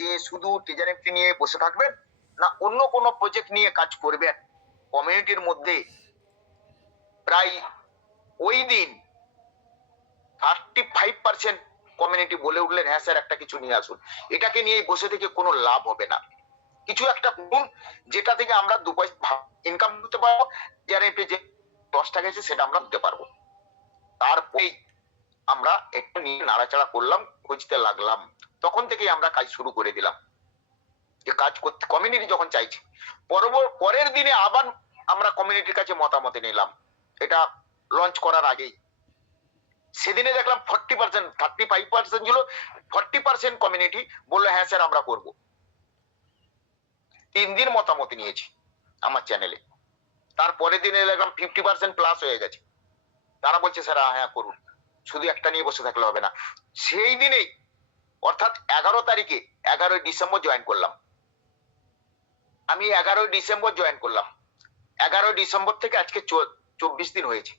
যে শুধু টিজারএফটি নিয়ে বসে থাকবেন না অন্য কোনো প্রজেক্ট নিয়ে কাজ করবেন? কমিউনিটির মধ্যে প্রায় ওই দিন 35% কমিউনিটি বলে উঠলেন হ্যাঁ স্যার একটা কিছু নিয়ে আসুন। এটাকে নিয়ে বসে থেকে কোনো লাভ হবে না। কিছু একটা করুন যেটা থেকে আমরা 2 পয়সা ইনকাম করতে পারবো, টিজারএফটি যে 10 টাকা আছে সেটা আমরা দিতে পারবো। তারপরেই আমরা একটু নিয়ে নাড়াচাড়া করলাম, খুঁজতে লাগলাম। তখন থেকেই আমরা কাজ শুরু করে দিলাম, যে কাজ করতে কমিউনিটি যখন চাইছে। পরের দিনে আবার আমরা কমিউনিটির কাছে মতামত নিলাম, এটা লঞ্চ করার আগেই। সেদিনে দেখলাম 40%, 35% ছিল, 40% কমিউনিটি বললো হ্যাঁ স্যার আমরা করব। 3 দিন মতামত নিয়েছি আমার চ্যানেলে। তারপরের দিনে দেখলাম 50% প্লাস হয়ে গেছে। তারা বলছে স্যার হ্যাঁ করুন, শুধু একটা নিয়ে বসে থাকলে হবে না। সেই দিনেই অর্থাৎ 11 তারিখে 11 ডিসেম্বর জয়েন করলাম। আমি 11 ডিসেম্বর জয়েন করলাম। 11 ডিসেম্বর থেকে আজকে 24 দিন হয়েছে।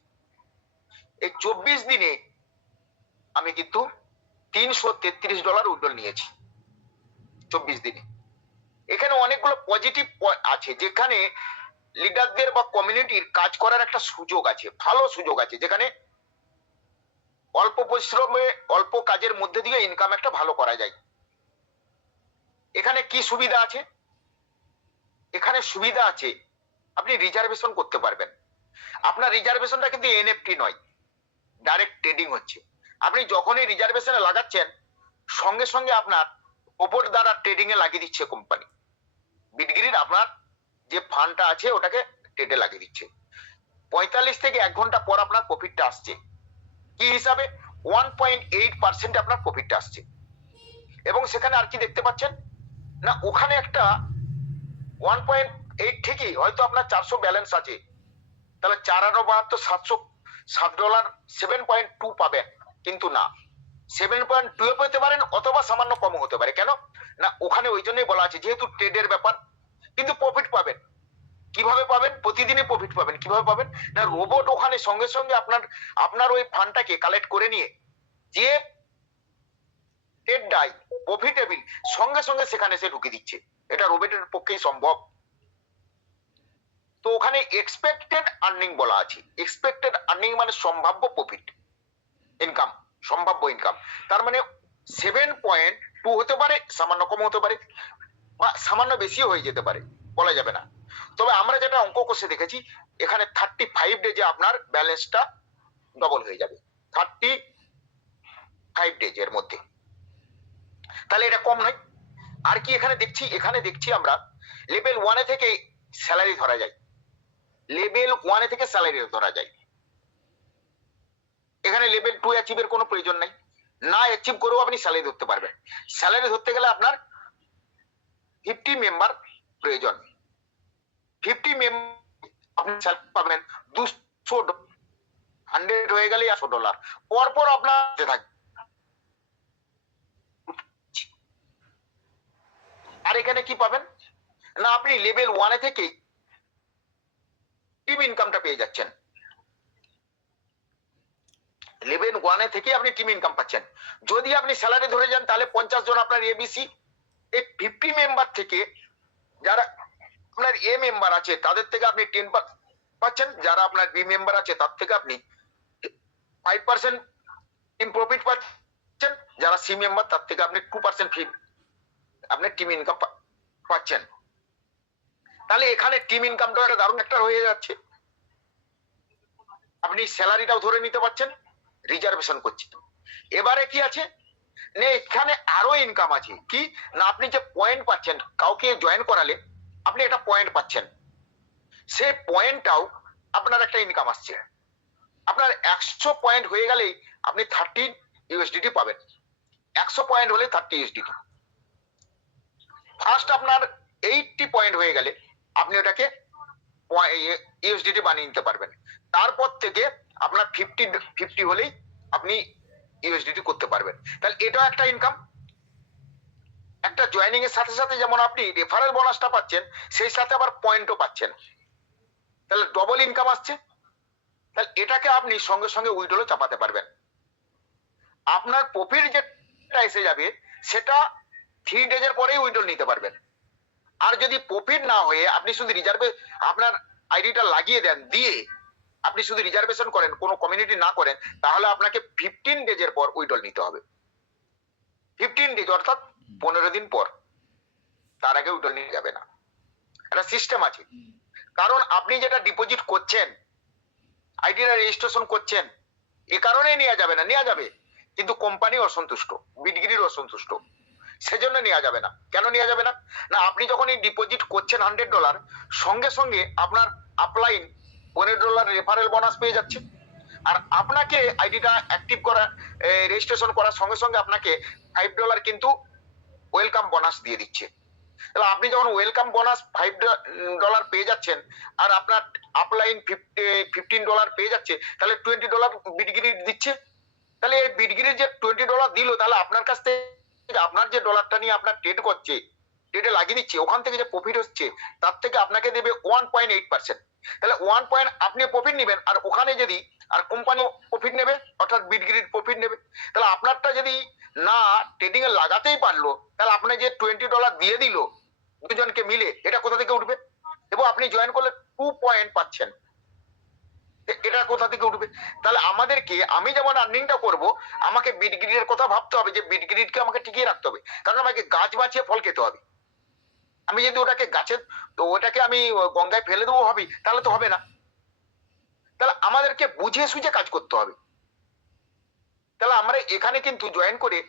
এই 24 দিনে আমি কিন্তু $333 উইথড্রল নিয়েছি 24 দিনে। এখানে অনেকগুলো পজিটিভ আছে, যেখানে লিডারদের বা কমিউনিটির কাজ করার একটা সুযোগ আছে, ভালো সুযোগ আছে, যেখানে অল্প পরিশ্রমে অল্প কাজের মধ্যে দিয়ে ইনকাম একটা ভালো করা যায়। এখানে কি সুবিধা আছে? এখানে সুবিধা আছে আপনি রিজার্ভেশন করতে পারবেন। আপনার রিজার্ভেশনটা কিন্তু এনএফটি নয়, ডাইরেক্ট ট্রেডিং হচ্ছে। আপনি যখনই রিজার্ভেশনে লাগাচ্ছেন সঙ্গে সঙ্গে আপনার ওপর দ্বারা ট্রেডিং এ লাগিয়ে দিচ্ছে কোম্পানি। বিটগিরির আপনার যে ফান্ডটা আছে ওটাকে ট্রেডে লাগিয়ে দিচ্ছে। 45 থেকে 1 ঘন্টা পর আপনার প্রফিটটা আসছে। কি হিসাবে? 1.8% আপনার প্রফিটটা আসছে। এবং সেখানে আর কি দেখতে পাচ্ছেন না, ওখানে একটা 1.8 ঠিকই হয়তো আপনার 400 ব্যালেন্স আছে, তাহলে 4 আর 72 $7 7.2 পাবেন, কিন্তু না 7.2 পেতে পারেন অথবা সামান্য কম হতে পারে। কেন না, ওখানে ওই জন্যই বলা আছে যেহেতু ট্রেডের ব্যাপার। কিন্তু প্রফিট পাবেন কিভাবে? পাবেন প্রতিদিনই প্রফিট পাবেন। কিভাবে পাবেন না, রোবট ওখানে সঙ্গে সঙ্গে আপনার ওই ফান্ডটাকে কালেক্ট করে নিয়ে যে ট্রেডটাই প্রফিটেবল সঙ্গে সঙ্গে সেখানে সে ঢুকে দিচ্ছে। এটা রোবটের পক্ষেই সম্ভব। তো ওখানে এক্সপেক্টেড আর্নিং বলা আছে। এক্সপেক্টেড আর্নিং মানে সম্ভাব্য প্রফিট ইনকাম, সম্ভাব্য ইনকাম। তার মানে 7.2 হতে পারে, সামান্য কম হতে পারে, বা সামান্য বেশিও হয়ে যেতে পারে, বলা যাবে না। তবে আমরা যেটা অঙ্ক কষে দেখেছি এখানে 35 ডেজে আপনার ব্যালেন্সটা ডবল হয়ে যাবে, 35 ডেজের মধ্যে। তাহলে এটা কম নয়। আর কি এখানে দেখছি? এখানে দেখছি আমরা লেভেল 1 থেকে স্যালারি ধরা যায়, লেভেল 1 থেকে স্যালারি ধরা যায়। এখানে লেভেল 2 অ্যাচিভের কোনো প্রয়োজন নাই, না অ্যাচিভ করেও আপনি স্যালারি ধরতে পারবেন। স্যালারি ধরতে গেলে আপনার 50 মেম্বার প্রয়োজন। 50 মেম্বার আপনি স্যালারি পাবেন 200, 100 হয়ে গেলে $100 পরপর আপনার থাকবে। আর এখানে কি পাবেন না, আপনি লেভেল 1 থেকে টিম ইনকামটা পেয়ে যাচ্ছেন। লেভেল 1 থেকে আপনি টিম ইনকাম পাচ্ছেন। যদি আপনি স্যালারি ধরে যান তাহলে 50 জন আপনার এবিসি। এই 50 মেম্বার থেকে যারা আপনার এ মেম্বার আছে তাদের থেকে আপনি 10 পাচ্ছেন, যারা আপনার বি মেম্বার আছে তার থেকে আপনি 5% টিম প্রফিট পাচ্ছেন, যারা সি মেম্বার তার থেকে আপনি 2% ফি আপনি টিম ইনকাম পাচ্ছেন। তাহলে এখানে টিম ইনকামটা একটা দারুণ একটা হয়ে যাচ্ছে। আপনি স্যালারিটাও ধরে নিতে পারছেন, রিজার্ভেশন করছেন। এবারে কি আছে না, এখানে আরো ইনকাম আছে। কি না, আপনি যে পয়েন্ট পাচ্ছেন, কাউকে জয়েন করালে আপনি একটা পয়েন্ট পাচ্ছেন, সেই পয়েন্টটাও আপনার একটা ইনকাম আসছে। আপনার 100 পয়েন্ট হয়ে গেলেই আপনি 30 ইউএসডিটি পাবেন। 100 পয়েন্ট হলে 30 ইউএসডিটি। ফার্স্ট আপনার 80 পয়েন্ট হয়ে গেলে আপনি ওটাকে ইউএসডিটি বানিয়ে নিতে পারবেন। তারপর থেকে আপনার 50 হলেই আপনি ইউএসডিটি করতে পারবেন। তাহলে এটাও একটা ইনকাম। একটা জয়েনিং এর সাথে সাথে যেমন আপনি রেফারেল বোনাসটা পাচ্ছেন, সেই সাথে আবার পয়েন্টও পাচ্ছেন, তাহলে ডবল ইনকাম আসছে। তাহলে এটাকে আপনি সঙ্গে সঙ্গে উইথড্রলে চাপাতে পারবেন। আপনার প্রফিট যেটা এসে যাবে সেটা 3 ডেজের পরেই উইথড্রল নিতে পারবেন। আর যদি প্রফিট না হয়ে আপনি শুধু রিজার্ভে আপনার আইডিটা লাগিয়ে দেন, দিয়ে আপনি শুধু রিজার্ভেশন করেন, কোনো কমিউনিটি না করেন, তাহলে আপনাকে 15 ডেজের পর উইথড্রল নিতে হবে। 15 ডেজ অর্থাৎ 15 দিন পর, তার আগে উইথড্রল নিয়ে যাবে না। একটা সিস্টেম আছে। কারণ আপনি যেটা ডিপোজিট করছেন, আইডিটা রেজিস্ট্রেশন করছেন, এ কারণেই নেওয়া যাবে না। নেওয়া যাবে, কিন্তু কোম্পানি অসন্তুষ্ট, বিটগিরির অসন্তুষ্ট, সেজন্য নেওয়া যাবে না। কেন নেওয়া যাবে না? না, আপনি যখন এই ডিপোজিট করছেন $100, সঙ্গে সঙ্গে আপনার আপলাইন $15 রেফারেল বোনাস পেয়ে যাচ্ছে। আর আপনাকে আইডিটা অ্যাক্টিভ করা, রেজিস্ট্রেশন করার সঙ্গে সঙ্গে আপনাকে $5 কিন্তু ওয়েলকাম বোনাস দিয়ে দিচ্ছে। তাহলে আপনি যখন ওয়েলকাম বোনাস $5 পেয়ে যাচ্ছেন, আর আপনার আপলাইন $15 পেয়ে যাচ্ছে, তাহলে $20 বিটগিরি দিচ্ছে। তাহলে এই বিটগিরির যে $20 দিল, তাহলে আপনার কাছ থেকে আপনার যে ডলারটা নিয়ে আপনার ট্রেড করছে, ট্রেডে লাগিয়ে দিচ্ছে, ওখান থেকে যে প্রফিট হচ্ছে তার থেকে আপনাকে দেবে 1.8%। তাহলে 1 পয়েন্ট আপনি প্রফিট নেবেন, আর ওখানে যদি আর কোম্পানি প্রফিট নেবে, অর্থাৎ বিটগিরির প্রফিট নেবে। তাহলে আপনারটা যদি না ট্রেডিং এ লাগাতেই পারলো, তাহলে আপনার যে $20 দিয়ে দিল দুজনকে মিলে, এটা কোথা থেকে উঠবে? এবং আপনি জয়েন করলে 2 পয়েন্ট পাচ্ছেন, এটা কোথা থেকে উঠবে? তাহলে আমাদেরকে, আমি যেমন আর্নিংটা করব, আমাকে বিটগ্রিডের কথা ভাবতে হবে যে বিটগ্রিডকে আমাকে টিকিয়ে রাখতে হবে। কারণ আমাকে গাছ বাঁচিয়ে ফল খেতে হবে। আমি যদি ওটাকে গাছের, তো ওটাকে আমি গঙ্গায় ফেলে দেবো ভাবি, তাহলে তো হবে না। তাহলে আমাদেরকে বুঝে সুঝে কাজ করতে হবে। তাহলে আমরা এখানে কিন্তু জয়েন করে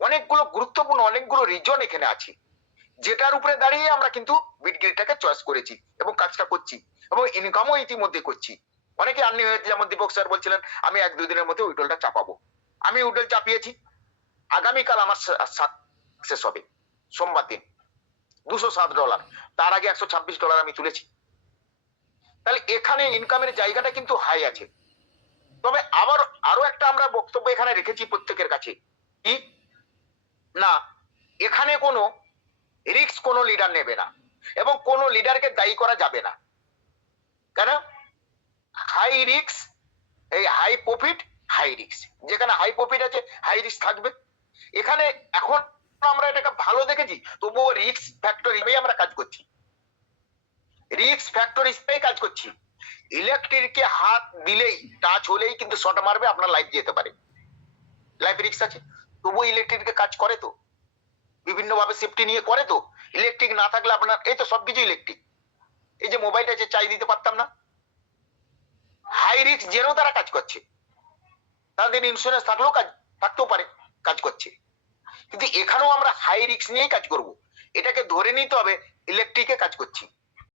অনেকগুলো গুরুত্বপূর্ণ অনেকগুলো রিজন এখানে আছে, যেটার উপরে দাঁড়িয়ে আমরা কিন্তু বিটগ্রিডটাকে চয়েস করেছি এবং কাজটা করছি, এবং ইনকামও ইতিমধ্যে করছি। অনেকে আর্নিং হয়েছে, যেমন দীপক স্যার বলছিলেন আমি 1-2 দিনের মধ্যে উইড্রলটা চাপাবো। আমি উইড্রল চাপিয়েছি, আগামীকাল আমার সাকসেস হবে, সোমবার দিন $207। তার আগে $126 আমি তুলেছি। তাহলে এখানে ইনকামের জায়গাটা কিন্তু হাই আছে। তবে আবার আরো একটা আমরা বক্তব্য এখানে রেখেছি প্রত্যেকের কাছে, কি না, এখানে কোনো রিস্ক কোনো লিডার নেবে না, এবং কোনো লিডারকে দায়ী করা যাবে না। কেন? হাই রিস্ক, এই হাই প্রফিট, হাই রিস্ক। যেখানে হাই প্রফিট আছে, হাই রিস্ক থাকবে। এখানে এখন আমরা এটাকে ভালো দেখেছি, তবুও রিস্ক ফ্যাক্টর হিসেবেই আমরা কাজ করছি, রিস্ক ফ্যাক্টর হিসেবেই কাজ করছি। ইলেকট্রিককে হাত দিলেই, টাচ হলেই কিন্তু শর্ট মারবে, আপনার লাইফ যেতে পারে, লাইফ রিস্ক আছে। তবুও ইলেকট্রিককে কাজ করে তো, বিভিন্ন ভাবে সেফটি নিয়ে করে তো। ইলেকট্রিক না থাকলে আপনার, এই তো সবকিছু ইলেকট্রিক। এই যে মোবাইলটা যে চাই দিতে পারতাম না, হাই রিস্ক জেনেও তারা কাজ করছে। তাদের ইন্স্যুরেন্স থাকলেও কাজ থাকতেও পারে, কাজ করছে। কিন্তু এখানেও আমরা হাই রিস্ক নিয়েই কাজ করব, এটাকে ধরে নিতে হবে ইলেকট্রিকে কাজ করছি।